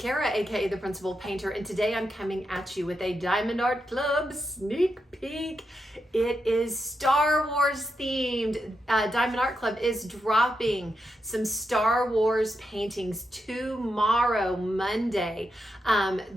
Kara, aka the Principal Painter, and today I'm coming at you with a Diamond Art Club sneak peek. It is Star Wars themed. Diamond Art Club is dropping some Star Wars paintings tomorrow, Monday.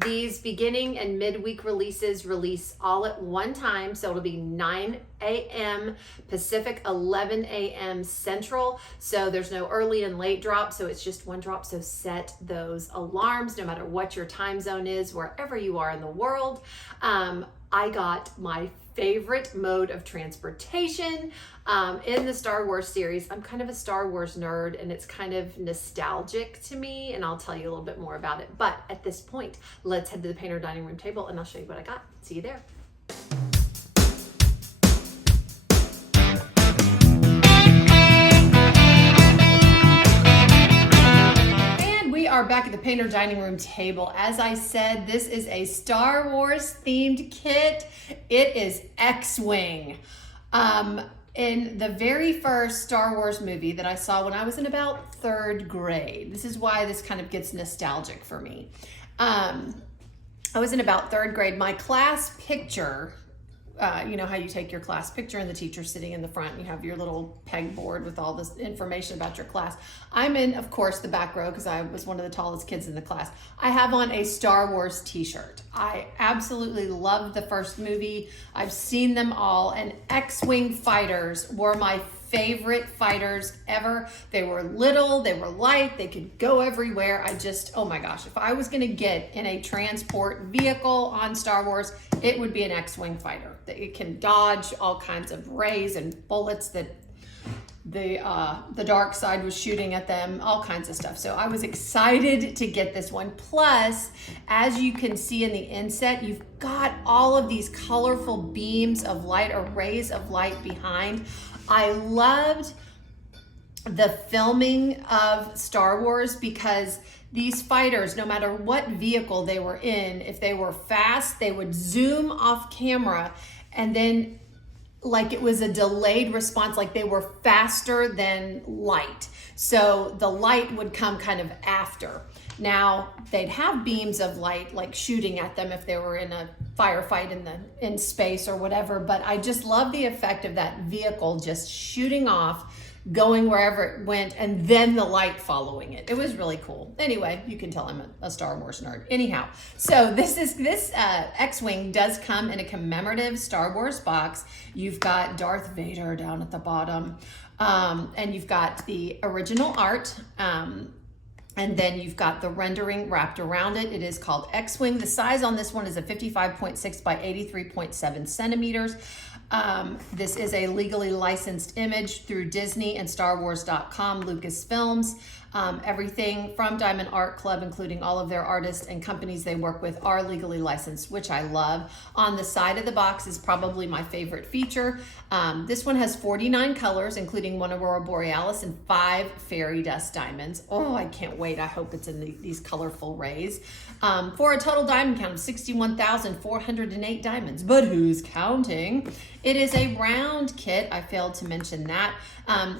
These beginning and midweek releases release all at one time, so it'll be 9 a.m. Pacific, 11 a.m. Central. So there's no early and late drop, so it's just one drop. So set those alarms no matter what your time zone is, wherever you are in the world. I got my favorite mode of transportation in the Star Wars series. I'm kind of a Star Wars nerd and it's kind of nostalgic to me, and I'll tell you a little bit more about it. But at this point, let's head to the painter dining room table and I'll show you what I got. See you there. Are back at the painter dining room table. As I said, this is a Star Wars themed kit. It is X-Wing. In the very first Star Wars movie that I saw when I was in about 3rd grade, this is why this kind of gets nostalgic for me. I was in about 3rd grade. My class picture, you know how you take your class picture and the teacher's sitting in the front and you have your little pegboard with all this information about your class. I'm in, of course, the back row because I was one of the tallest kids in the class. I have on a Star Wars t-shirt. I absolutely loved the first movie. I've seen them all, and X-Wing fighters were my favorite fighters ever. They were little, they were light, they could go everywhere. Oh my gosh, if I was gonna get in a transport vehicle on Star Wars, it would be an X-Wing fighter. It can dodge all kinds of rays and bullets that the dark side was shooting at them, all kinds of stuff. So I was excited to get this one. Plus, as you can see in the inset, you've got all of these colorful beams of light or rays of light behind. I loved the filming of Star Wars because these fighters, no matter what vehicle they were in, if they were fast, they would zoom off camera, and then like it was a delayed response, like they were faster than light. So the light would come kind of after. Now, they'd have beams of light like shooting at them if they were in a firefight in space or whatever, but I just love the effect of that vehicle just shooting off, going wherever it went, and then the light following it. It was really cool. Anyway, you can tell I'm a Star Wars nerd. Anyhow, so this X-Wing does come in a commemorative Star Wars box. You've got Darth Vader down at the bottom, and you've got the original art, and then you've got the rendering wrapped around it. It is called X-Wing. The size on this one is a 55.6 by 83.7 centimeters. This is a legally licensed image through Disney and StarWars.com, Lucasfilms. Everything from Diamond Art Club, including all of their artists and companies they work with, are legally licensed, which I love. On the side of the box is probably my favorite feature. This one has 49 colors, including 1 Aurora Borealis and 5 fairy dust diamonds. Oh, I can't wait. I hope it's in these colorful rays. For a total diamond count of 61,408 diamonds, but who's counting? It is a round kit. I failed to mention that.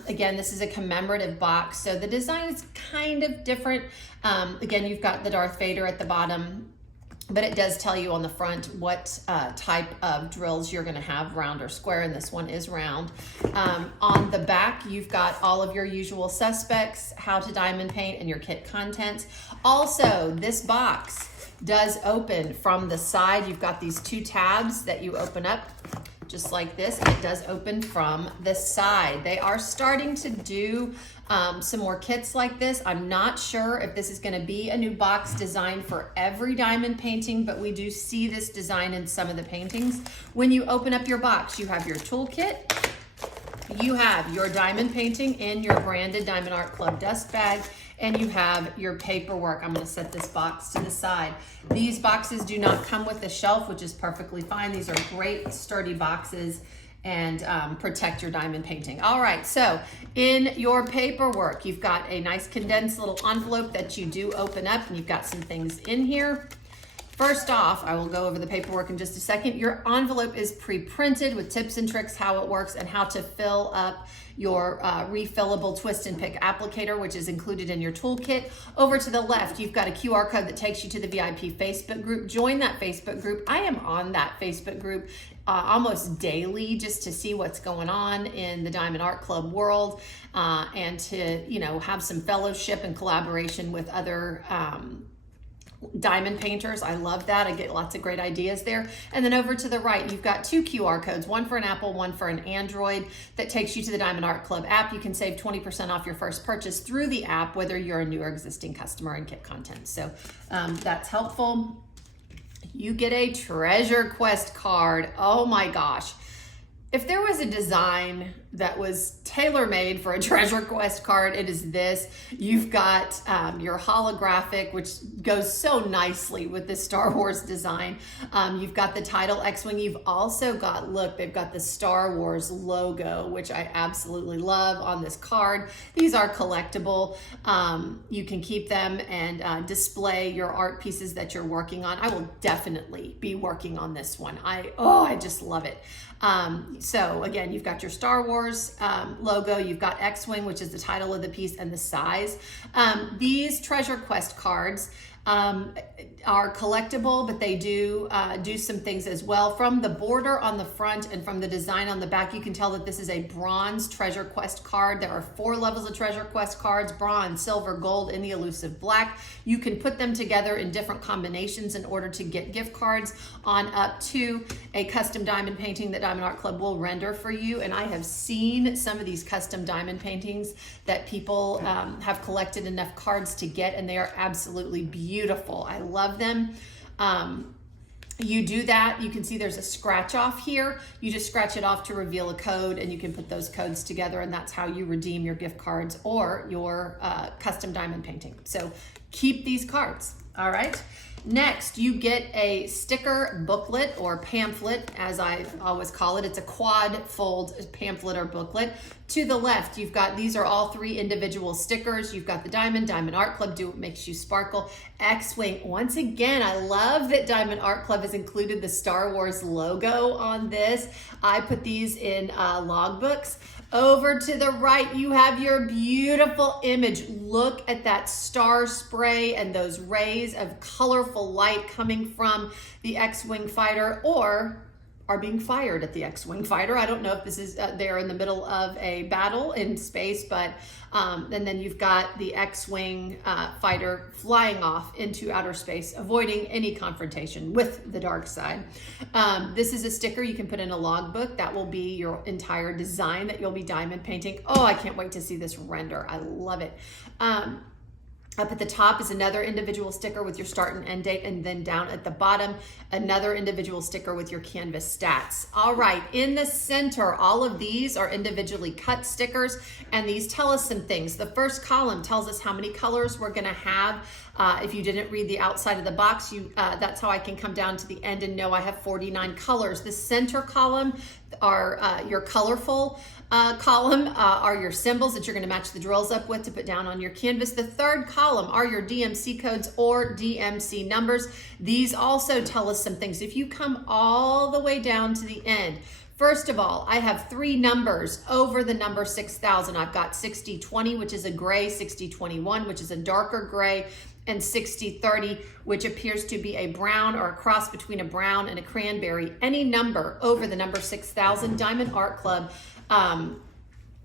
Again, this is a commemorative box, so the design is kind of different. Again, you've got the Darth Vader at the bottom, but it does tell you on the front what type of drills you're going to have, round or square, and this one is round. On the back, you've got all of your usual suspects, how to diamond paint, and your kit contents. Also, this box does open from the side. You've got these 2 tabs that you open up just like this, and it does open from the side. They are starting to do some more kits like this. I'm not sure if this is going to be a new box design for every diamond painting, but we do see this design in some of the paintings. When you open up your box, you have your toolkit, you have your diamond painting in your branded Diamond Art Club dust bag, and you have your paperwork. I'm going to set this box to the side. These boxes do not come with a shelf, which is perfectly fine. These are great sturdy boxes and protect your diamond painting. All right, so in your paperwork, you've got a nice condensed little envelope that you do open up, and you've got some things in here. First off, I will go over the paperwork in just a second. Your envelope is pre-printed with tips and tricks, how it works, and how to fill up your refillable twist and pick applicator, which is included in your toolkit. Over to the left, you've got a QR code that takes you to the VIP Facebook group. Join that Facebook group. I am on that Facebook group almost daily just to see what's going on in the Diamond Art Club world and to, you know, have some fellowship and collaboration with other diamond painters. I love that. I get lots of great ideas there. And then over to the right, you've got 2 QR codes, one for an Apple, one for an Android, that takes you to the Diamond Art Club app. You can save 20% off your first purchase through the app, whether you're a new or existing customer in kit content. So that's helpful. You get a treasure quest card. Oh my gosh. If there was a design that was tailor-made for a treasure quest card, it is this. You've got your holographic, which goes so nicely with the Star Wars design. You've got the title X-Wing. You've also got, look, they've got the Star Wars logo, which I absolutely love on this card. These are collectible. You can keep them and display your art pieces that you're working on. I will definitely be working on this one. I just love it. So again, you've got your Star Wars logo, you've got X-Wing, which is the title of the piece and the size. These treasure quest cards are collectible, but they do some things as well. From the border on the front and from the design on the back, you can tell that this is a bronze treasure quest card. There are 4 levels of treasure quest cards: bronze, silver, gold, and the elusive black. You can put them together in different combinations in order to get gift cards on up to a custom diamond painting that Diamond Art Club will render for you. And I have seen some of these custom diamond paintings that people have collected enough cards to get, and they are absolutely beautiful. I love them. You do that, you can see there's a scratch off here. You just scratch it off to reveal a code, and you can put those codes together, and that's how you redeem your gift cards or your custom diamond painting. So keep these cards, all right? Next, you get a sticker booklet or pamphlet, as I always call it. It's a quad fold pamphlet or booklet. To the left, you've got, these are all 3 individual stickers. You've got the Diamond Art Club, do what makes you sparkle. X-Wing, once again, I love that Diamond Art Club has included the Star Wars logo on this. I put these in logbooks. Over to the right, you have your beautiful image. Look at that star spray and those rays of colorful light coming from the X-Wing fighter, or are being fired at the X-Wing fighter. I don't know if this is, they're in the middle of a battle in space, but and then you've got the X-Wing fighter flying off into outer space, avoiding any confrontation with the dark side. This is a sticker you can put in a logbook. That will be your entire design that you'll be diamond painting. Oh, I can't wait to see this render. I love it. Up at the top is another individual sticker with your start and end date, and then down at the bottom, another individual sticker with your canvas stats. All right, in the center, all of these are individually cut stickers, and these tell us some things. The first column tells us how many colors we're gonna have. If you didn't read the outside of the box, that's how I can come down to the end and know I have 49 colors. The center column are your colorful column are your symbols that you're going to match the drills up with to put down on your canvas. The third column are your DMC codes or DMC numbers. These also tell us some things. If you come all the way down to the end, first of all, I have 3 numbers over the number 6,000. I've got 6020, which is a gray, 6021, which is a darker gray, and 6030, which appears to be a brown or a cross between a brown and a cranberry. Any number over the number 6,000, Diamond Art Club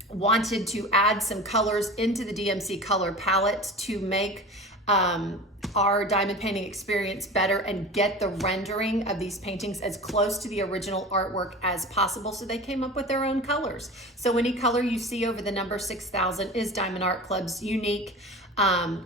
wanted to add some colors into the DMC color palette to make our diamond painting experience better and get the rendering of these paintings as close to the original artwork as possible. So they came up with their own colors. So any color you see over the number 6,000 is Diamond Art Club's unique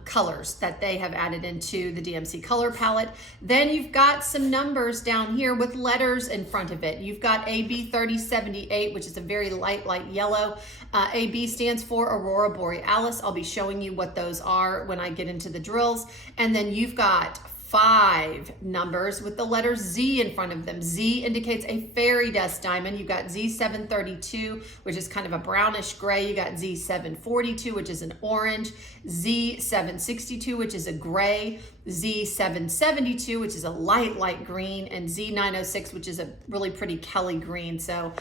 colors that they have added into the DMC color palette. Then you've got some numbers down here with letters in front of it. You've got AB 3078, which is a very light yellow. AB stands for Aurora Borealis. I'll be showing you what those are when I get into the drills. And then you've got 5 numbers with the letter Z in front of them. Z indicates a fairy dust diamond. You got Z732, which is kind of a brownish gray. You got Z742, which is an orange. Z762, which is a gray. Z772, which is a light green, and Z906, which is a really pretty Kelly green. So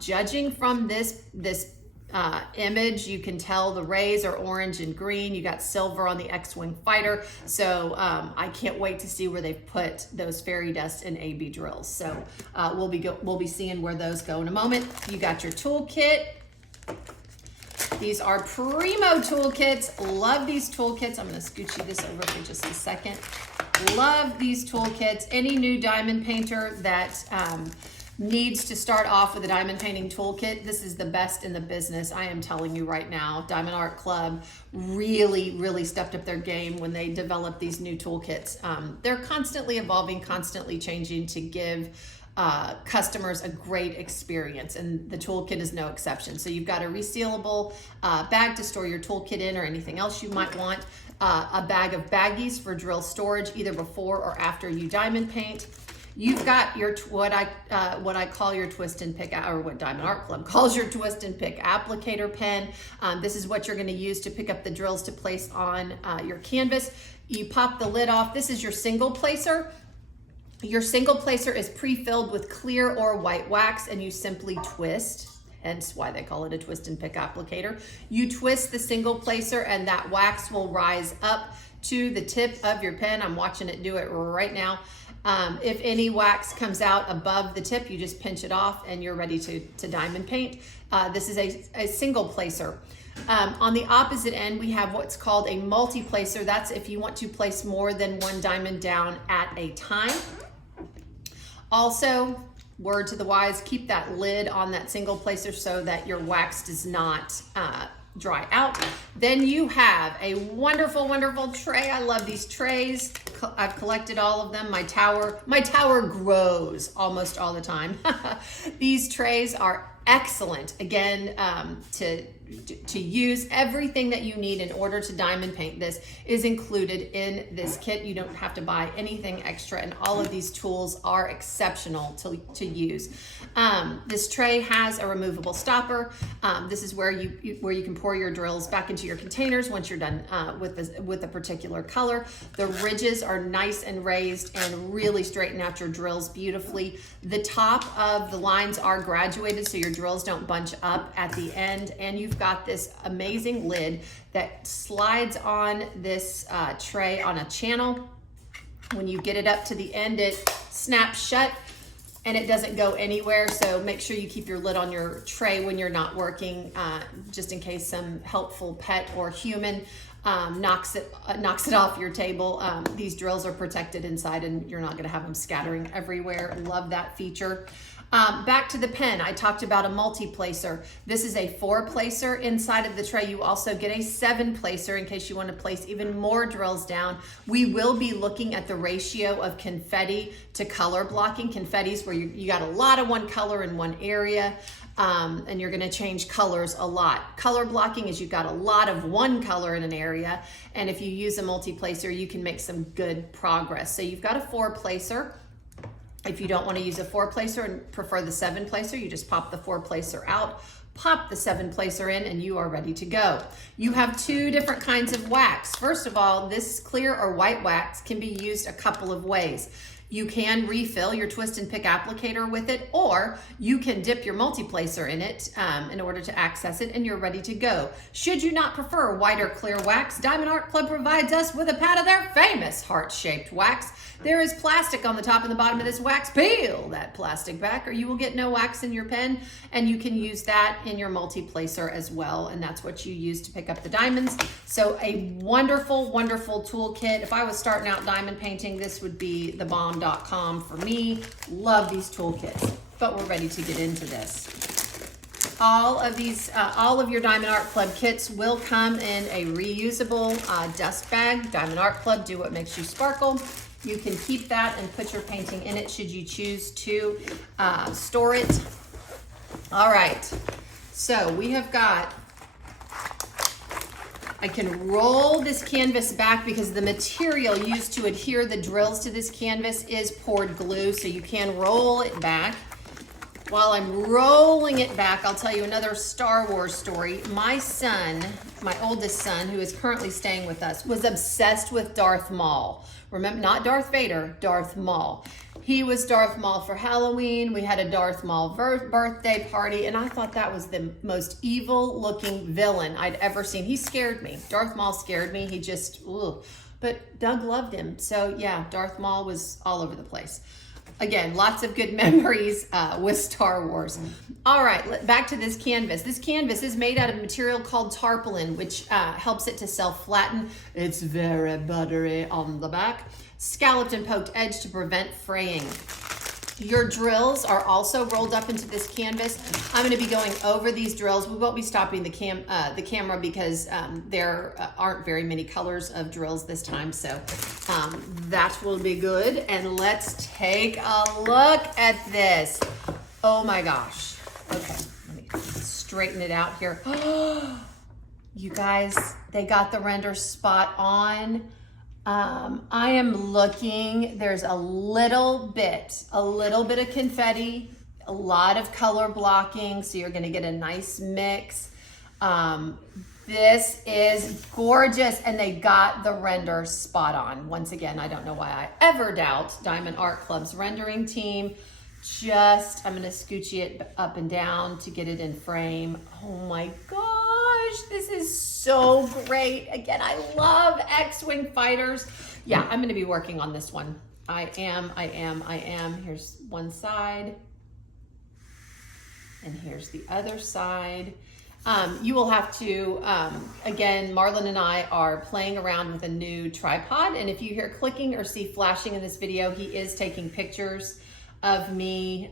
judging from this image, you can tell the rays are orange and green. You got silver on the X-Wing fighter. So I can't wait to see where they've put those fairy dust and AB drills. So we'll be seeing where those go in a moment. You got your toolkit. These are primo toolkits. Love these toolkits. I'm going to scooch you this over for just a second. Love these toolkits. Any new diamond painter that needs to start off with a diamond painting toolkit, this is the best in the business. I am telling you right now, Diamond Art Club really stepped up their game when they developed these new toolkits. They're constantly evolving, constantly changing to give customers a great experience, and the toolkit is no exception. So you've got a resealable bag to store your toolkit in or anything else you might want, a bag of baggies for drill storage either before or after you diamond paint. You've got your what I call your twist and pick, or what Diamond Art Club calls your twist and pick applicator pen. This is what you're going to use to pick up the drills to place on your canvas. You pop the lid off. This is your single placer. Your single placer is pre-filled with clear or white wax, and you simply twist. Hence why they call it a twist and pick applicator. You twist the single placer, and that wax will rise up to the tip of your pen. I'm watching it do it right now. If any wax comes out above the tip, you just pinch it off and you're ready to diamond paint. This is a single placer. On the opposite end, we have what's called a multi-placer. That's if you want to place more than one diamond down at a time. Also, word to the wise, keep that lid on that single placer so that your wax does not dry out. Then you have a wonderful tray. I love these trays. I've collected all of them. My tower grows almost all the time. These trays are excellent, again, to use. Everything that you need in order to diamond paint this is included in this kit. You don't have to buy anything extra, and all of these tools are exceptional to use. This tray has a removable stopper. This is where you can pour your drills back into your containers once you're done with a particular color. The ridges are nice and raised and really straighten out your drills beautifully. The top of the lines are graduated so your drills don't bunch up at the end, and you've got this amazing lid that slides on this tray on a channel. When you get it up to the end, it snaps shut and it doesn't go anywhere. So make sure you keep your lid on your tray when you're not working, just in case some helpful pet or human knocks it off your table. These drills are protected inside and you're not going to have them scattering everywhere. Love that feature. Back to the pen, I talked about a multi-placer. This is a 4-placer inside of the tray. You also get a 7-placer in case you want to place even more drills down. We will be looking at the ratio of confetti to color blocking. Confetti is where you got a lot of one color in one area, and you're going to change colors a lot. Color blocking is you've got a lot of one color in an area, and if you use a multi-placer, you can make some good progress. So you've got a 4-placer. If you don't want to use a 4-placer and prefer the 7-placer, you just pop the 4-placer out, pop the 7-placer in, and you are ready to go. You have 2 different kinds of wax. First of all, this clear or white wax can be used a couple of ways. You can refill your twist and pick applicator with it, or you can dip your multi-placer in it in order to access it, and you're ready to go. Should you not prefer white or clear wax, Diamond Art Club provides us with a pad of their famous heart-shaped wax. There is plastic on the top and the bottom of this wax. Peel that plastic back or you will get no wax in your pen, and you can use that in your multi-placer as well, and that's what you use to pick up the diamonds. So a wonderful toolkit. If I was starting out diamond painting, this would be the bomb.com for me. Love these toolkits, but we're ready to get into this. All of your Diamond Art Club kits will come in a reusable dust bag. Diamond Art Club, do what makes you sparkle. You can keep that and put your painting in it should you choose to store it. All right, so we have got I can roll this canvas back because the material used to adhere the drills to this canvas is poured glue, so you can roll it back. While I'm rolling it back, I'll tell you another Star Wars story. My son, my oldest son, who is currently staying with us, was obsessed with Darth Maul. Remember, not Darth Vader, Darth Maul. He was Darth Maul for Halloween. We had a Darth Maul birthday party, and I thought that was the most evil looking villain I'd ever seen. He scared me. Darth Maul scared me. He just, ugh. But Doug loved him. So yeah, Darth Maul was all over the place. Again, lots of good memories with Star Wars. All right, back to this canvas. This canvas is made out of material called tarpaulin, which helps it to self-flatten. It's very buttery on the back. Scalloped and poked edge to prevent fraying. Your drills are also rolled up into this canvas. I'm going to be going over these drills. We won't be stopping the camera because there aren't very many colors of drills this time, so that will be good. And let's take a look at this. Oh my gosh. Okay, let me straighten it out here. You guys, they got the render spot on. I am looking, there's a little bit of confetti, a lot of color blocking, so you're gonna get a nice mix. This is gorgeous, and they got the render spot on. Once again, I don't know why I ever doubt Diamond Art Club's rendering team. I'm gonna scoochie it up and down to get it in frame. Oh my gosh, this is so great. Again, I love X-Wing fighters. Yeah, I'm gonna be working on this one. I am. Here's one side, and here's the other side. You will have to, again, Marlon and I are playing around with a new tripod, and if you hear clicking or see flashing in this video, he is taking pictures of me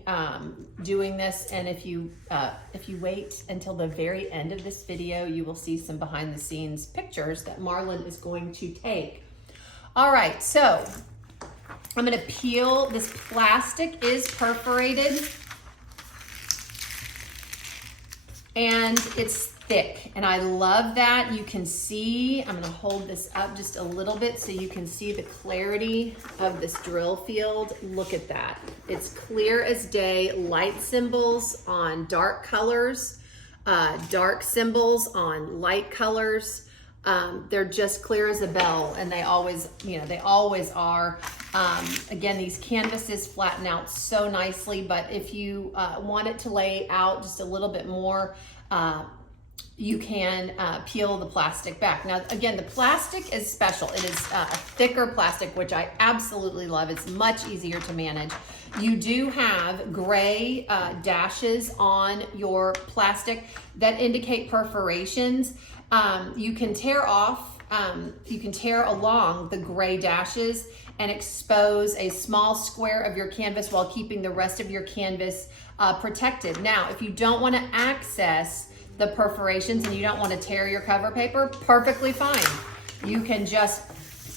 doing this, and if you wait until the very end of this video, you will see some behind the scenes pictures that Marlon is going to take. All right, so I'm gonna peel. This plastic is perforated, and it's thick, and I love that. You can see, I'm gonna hold this up just a little bit so you can see the clarity of this drill field. Look at that. It's clear as day, light symbols on dark colors, dark symbols on light colors. They're just clear as a bell, and they always, they always are. Again, these canvases flatten out so nicely, but if you want it to lay out just a little bit more, you can peel the plastic back. Now, again, the plastic is special. It is a thicker plastic, which I absolutely love. It's much easier to manage. You do have gray dashes on your plastic that indicate perforations. You can tear off, you can tear along the gray dashes and expose a small square of your canvas while keeping the rest of your canvas protected. Now, if you don't want to access the perforations and you don't want to tear your cover paper, perfectly fine. You can just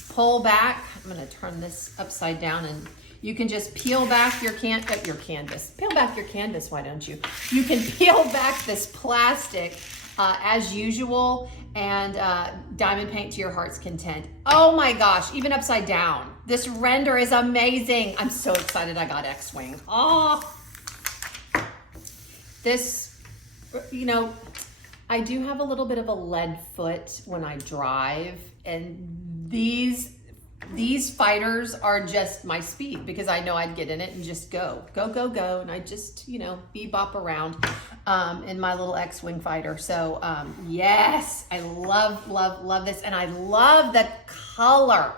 pull back. I'm going to turn this upside down, and you can just peel back your canvas. Peel back your canvas, why don't you? You can peel back this plastic as usual and diamond paint to your heart's content. Oh my gosh, even upside down. This render is amazing. I'm so excited I got X-Wing. Oh, this, I do have a little bit of a lead foot when I drive, and these fighters are just my speed, because I know I'd get in it and just go, and I just, bebop around in my little X-Wing fighter. So yes, I love this, and I love the color.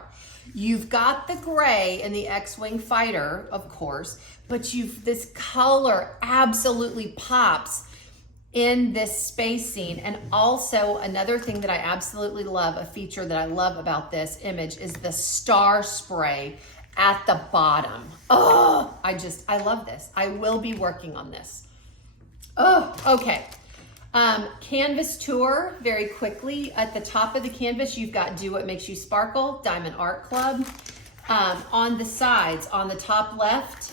You've got the gray in the X-Wing fighter, of course, but this color absolutely pops in this space scene. And also another thing that I absolutely love, a feature that I love about this image, is the star spray at the bottom. Oh, I love this. I will be working on this. Oh, okay. Canvas tour, very quickly. At the top of the canvas, you've got Do What Makes You Sparkle, Diamond Art Club. On the sides, on the top left,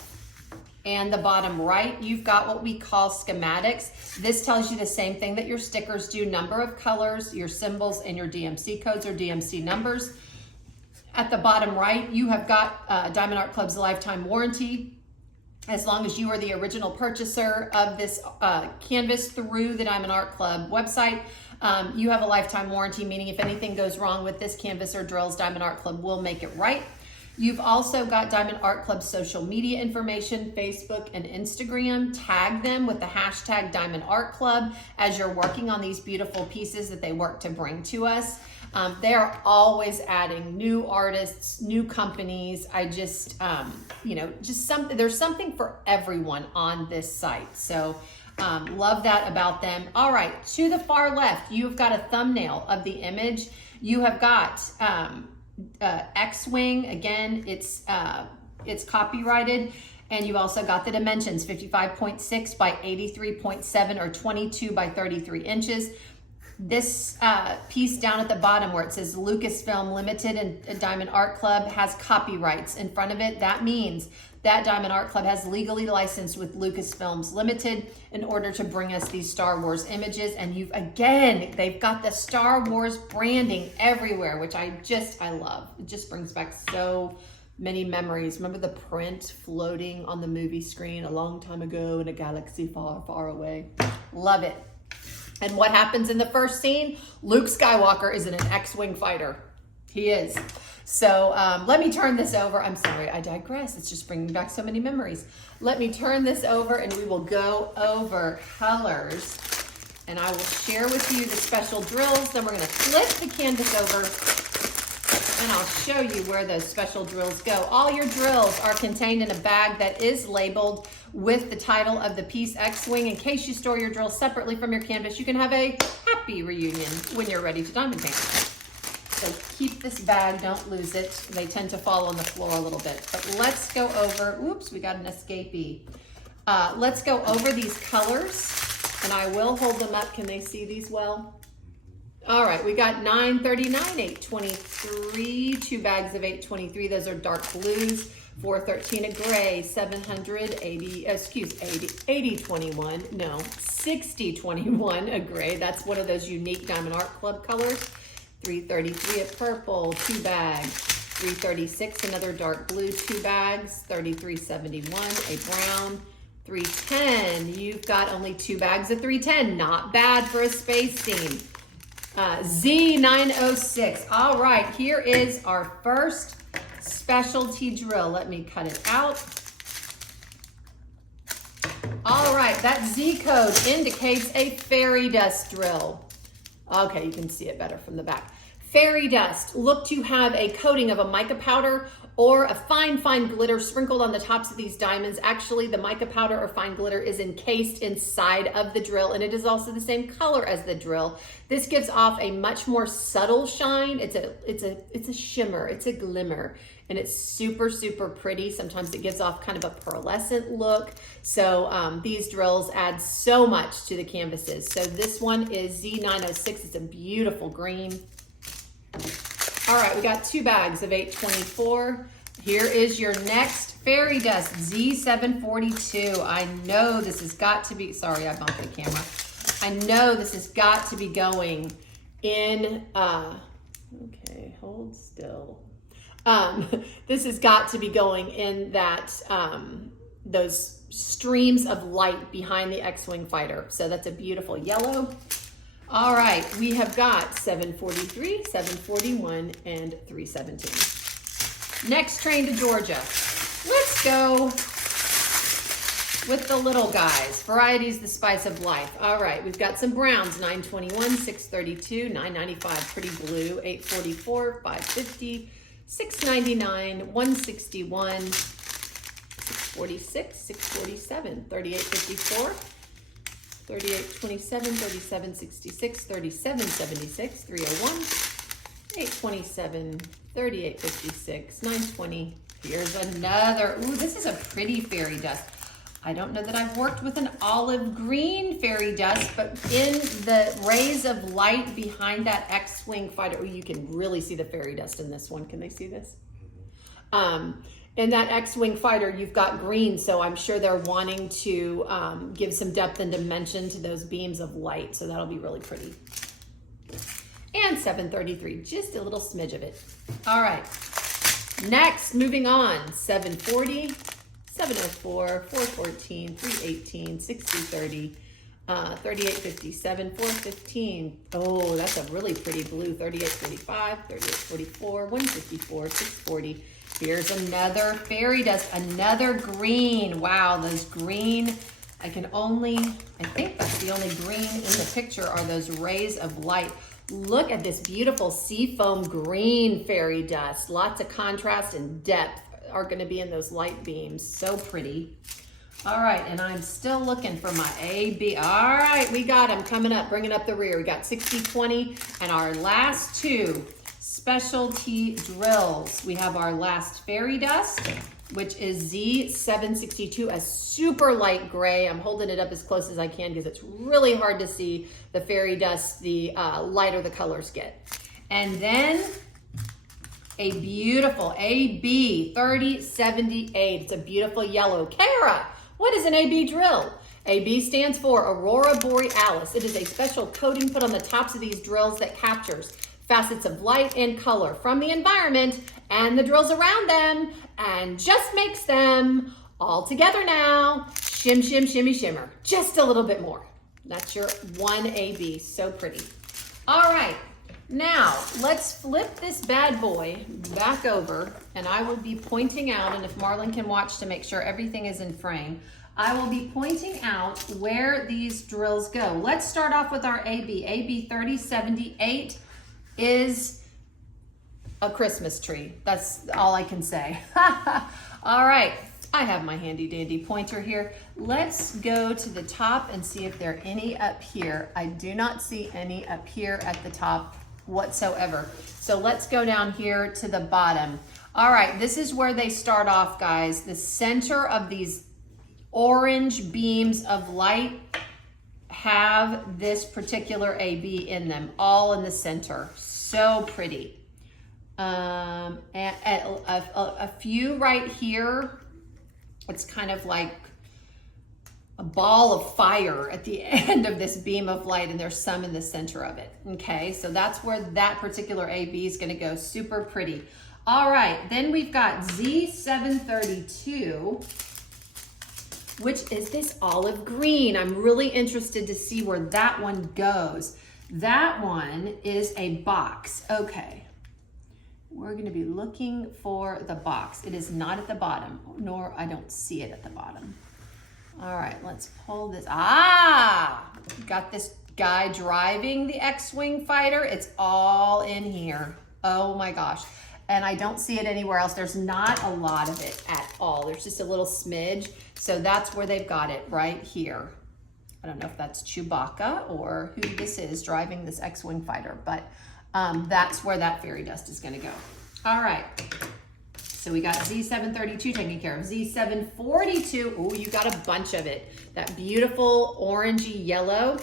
and the bottom right, you've got what we call schematics. This tells you the same thing that your stickers do, number of colors, your symbols, and your DMC codes or DMC numbers. At the bottom right, you have got Diamond Art Club's lifetime warranty. As long as you are the original purchaser of this canvas through the Diamond Art Club website, you have a lifetime warranty, meaning if anything goes wrong with this canvas or drills, Diamond Art Club will make it right. You've also got Diamond Art Club's social media information, Facebook and Instagram. Tag them with the hashtag Diamond Art Club as you're working on these beautiful pieces that they work to bring to us. They are always adding new artists, new companies. I just, there's something for everyone on this site. So love that about them. All right, to the far left, you've got a thumbnail of the image. You have got X-Wing. Again, it's copyrighted. And you've also got the dimensions, 55.6 by 83.7 or 22 by 33 inches. This piece down at the bottom where it says Lucasfilm Limited and Diamond Art Club has copyrights in front of it. That means that Diamond Art Club has legally licensed with Lucasfilms Limited in order to bring us these Star Wars images. And they've got the Star Wars branding everywhere, which I love. It just brings back so many memories. Remember the print floating on the movie screen a long time ago in a galaxy far, far away? Love it. And what happens in the first scene? Luke Skywalker is an X-Wing fighter. He is. So let me turn this over. I'm sorry, I digress. It's just bringing back so many memories. Let me turn this over and we will go over colors. And I will share with you the special drills. Then we're going to flip the canvas over and I'll show you where those special drills go. All your drills are contained in a bag that is labeled with the title of the piece X-Wing. In case you store your drills separately from your canvas, you can have a happy reunion when you're ready to diamond paint. So keep this bag, don't lose it. They tend to fall on the floor a little bit. But let's go over, oops, we got an escapee. Let's go over these colors and I will hold them up. Can they see these well? All right, we got 939, 823, 2 bags of 823. Those are dark blues. 413 a gray, 8021, no, 6021 a gray. That's one of those unique Diamond Art Club colors. 333 a purple, 2 bags. 336, another dark blue, 2 bags. 3371 a brown. 310, you've got only 2 bags of 310. Not bad for a space theme. Z906. All right, here is our first specialty drill. Let me cut it out. All right, that Z code indicates a fairy dust drill. Okay, you can see it better from the back. Fairy dust, look to have a coating of a mica powder or a fine glitter sprinkled on the tops of these diamonds. Actually, the mica powder or fine glitter is encased inside of the drill, and it is also the same color as the drill. This gives off a much more subtle shine. It's a shimmer, it's a glimmer, and it's super, super pretty. Sometimes it gives off kind of a pearlescent look. So these drills add so much to the canvases. So this one is Z906. It's a beautiful green. All right, we got 2 bags of 824. Here is your next fairy dust, Z742. I know this has got to be, sorry, I bumped the camera. I know this has got to be going in, okay, hold still. This has got to be going in that, those streams of light behind the X-Wing fighter. So that's a beautiful yellow. All right, we have got 743, 741, and 317. Next train to Georgia. Let's go with the little guys. Variety's the spice of life. All right, we've got some browns, 921, 632, 995, pretty blue, 844, 550, 699, 161, 646, 647, 3854. 3827, 3766, 3776, 301, 827, 3856, 920. Here's another. Ooh, this is a pretty fairy dust. I don't know that I've worked with an olive green fairy dust, but in the rays of light behind that X-Wing fighter, ooh, you can really see the fairy dust in this one. Can they see this? In that X-Wing fighter, you've got green, so I'm sure they're wanting to give some depth and dimension to those beams of light, so that'll be really pretty. And 733, just a little smidge of it. All right, next, moving on, 740, 704, 414, 318, 6030, 3857, 415. Oh, that's a really pretty blue. 3845, 3844, 154, 640. Here's another fairy dust, another green. Wow, those green, I think that's the only green in the picture are those rays of light. Look at this beautiful seafoam green fairy dust. Lots of contrast and depth are gonna be in those light beams. So pretty. All right, and I'm still looking for my AB. All right, we got them coming up, bringing up the rear. We got 6020 and our last two specialty drills. We have our last fairy dust, which is Z762, a super light gray. I'm holding it up as close as I can because it's really hard to see the fairy dust, the lighter the colors get. And then a beautiful AB 3078. It's a beautiful yellow. Kara, what is an AB drill? AB stands for Aurora Borealis. It is a special coating put on the tops of these drills that captures facets of light and color from the environment and the drills around them and just makes them all together now. Shim, shim, shimmy, shimmer. Just a little bit more. That's your one AB. So pretty. All right. Now, let's flip this bad boy back over, and I will be pointing out, and if Marlon can watch to make sure everything is in frame, I will be pointing out where these drills go. Let's start off with our AB. AB 3078 is a Christmas tree. That's all I can say. All right, I have my handy dandy pointer here. Let's go to the top and see if there are any up here. I do not see any up here at the top whatsoever. So let's go down here to the bottom. All right, this is where they start off, guys. The center of these orange beams of light have this particular AB in them, all in the center. So pretty. And a few right here, it's kind of like a ball of fire at the end of this beam of light, and there's some in the center of it. Okay, so that's where that particular AB is gonna go. Super pretty. All right, then we've got Z732, which is this olive green. I'm really interested to see where that one goes. That one is a box. Okay, we're gonna be looking for the box. It is not at the bottom, nor I don't see it at the bottom. All right, let's pull this. Got this guy driving the X-Wing fighter. It's all in here. Oh my gosh. And I don't see it anywhere else. There's not a lot of it at all. There's just a little smidge. So that's where they've got it, right here. I don't know if that's Chewbacca or who this is driving this X-Wing fighter, but that's where that fairy dust is gonna go. All right. So we got Z732 taken care of. Z742, oh, you got a bunch of it. That beautiful orangey yellow.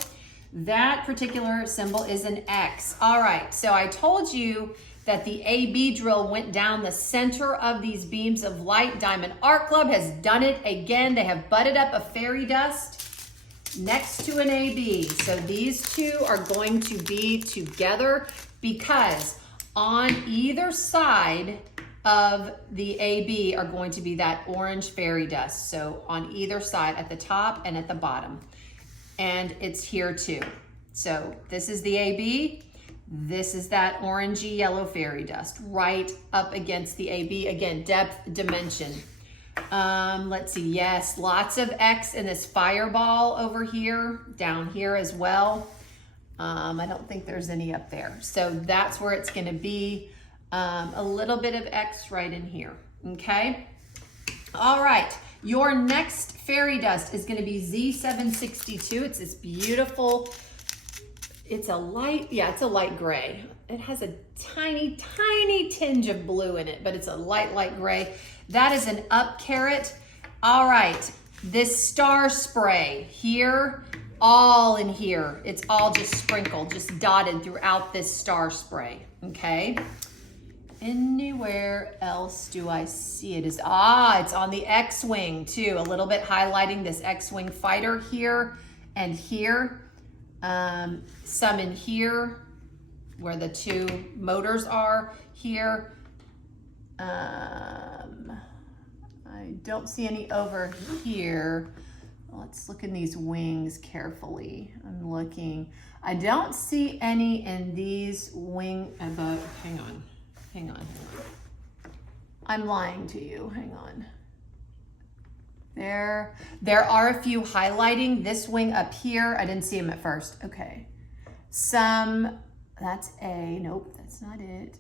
That particular symbol is an X. All right, so I told you that the AB drill went down the center of these beams of light. Diamond Art Club has done it again. They have butted up a fairy dust next to an AB. So these two are going to be together because on either side of the AB are going to be that orange fairy dust. So on either side, at the top and at the bottom. And it's here too. So this is the AB. This is that orangey yellow fairy dust right up against the AB. Again, depth, dimension. Let's see, yes, lots of X in this fireball over here, down here as well. I don't think there's any up there. So that's where it's gonna be. A little bit of X right in here, okay? All right, your next fairy dust is gonna be Z762. It's this beautiful, it's a light gray. It has a tiny, tiny tinge of blue in it, but it's a light gray. That is an up carat. All right, this star spray here, all in here. It's all just sprinkled, just dotted throughout this star spray, okay? anywhere else do I see it? It's on the X-Wing too, a little bit highlighting this X-Wing fighter here and here. Some in here where the two motors are here. I don't see any over here. Let's look in these wings carefully. I'm looking. I don't see any in these hang on. I'm lying to you, hang on. There are a few highlighting this wing up here. I didn't see them at first, okay. That's nope, that's not it.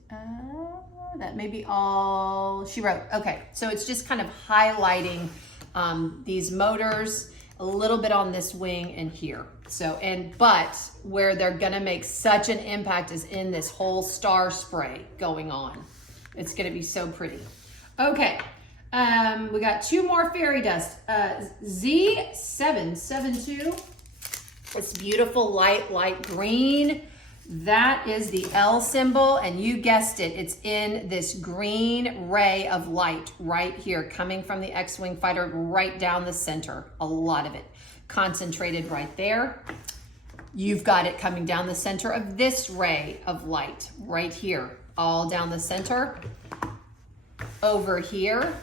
That may be all she wrote. Okay, so it's just kind of highlighting these motors, a little bit on this wing and here. But where they're gonna make such an impact is in this whole star spray going on. It's gonna be so pretty. Okay, we got two more fairy dust. Z772, this beautiful light green. That is the L symbol, and you guessed it, it's in this green ray of light right here, coming from the X-Wing fighter right down the center, a lot of it concentrated right there. You've got it coming down the center of this ray of light right here, all down the center. Over here,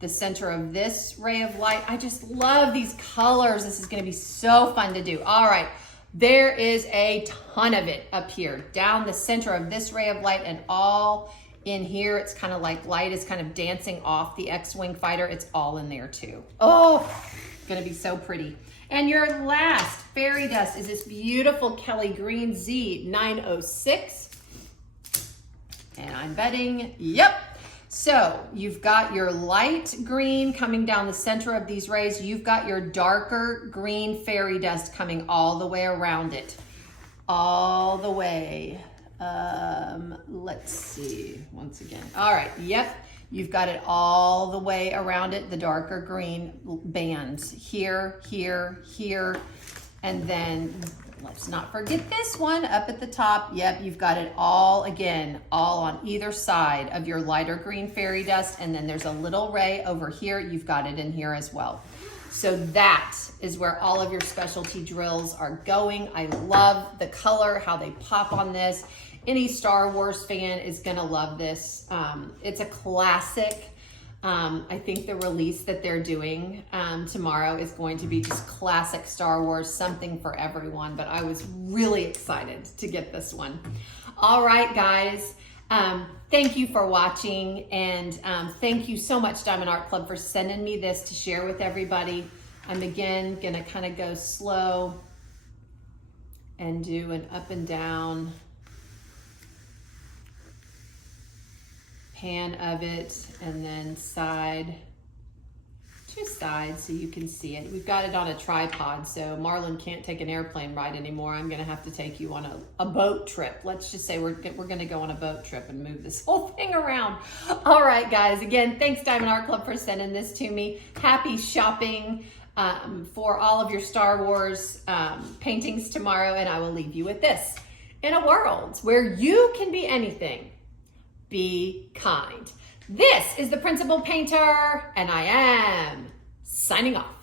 the center of this ray of light. I just love these colors. This is gonna be so fun to do. All right. There is a ton of it up here, down the center of this ray of light and all in here. It's kind of like light is kind of dancing off the X-Wing fighter. It's all in there too. Oh, gonna be so pretty. And your last fairy dust is this beautiful Kelly Green Z906. And I'm betting, yep. So you've got your light green coming down the center of these rays. You've got your darker green fairy dust coming all the way around it. All the way. Let's see, once again. All right, yep. You've got it all the way around it, the darker green bands. Here, here, here, and then let's not forget this one up at the top. Yep, you've got it all, again, all on either side of your lighter green fairy dust. And then there's a little ray over here. You've got it in here as well. So that is where all of your specialty drills are going. I love the color, how they pop on this. Any Star Wars fan is gonna love this. It's a classic. I think the release that they're doing tomorrow is going to be just classic Star Wars, something for everyone, but I was really excited to get this one. All right, guys, thank you for watching, and thank you so much, Diamond Art Club, for sending me this to share with everybody. I'm again gonna kind of go slow and do an up and down pan of it, and then two sides so you can see it. We've got it on a tripod, so Marlon can't take an airplane ride anymore. I'm gonna have to take you on a boat trip. Let's just say we're gonna go on a boat trip and move this whole thing around. All right, guys, again, thanks Diamond Art Club for sending this to me. Happy shopping for all of your Star Wars paintings tomorrow, and I will leave you with this. In a world where you can be anything, be kind. This is the Principal Painter, and I am signing off.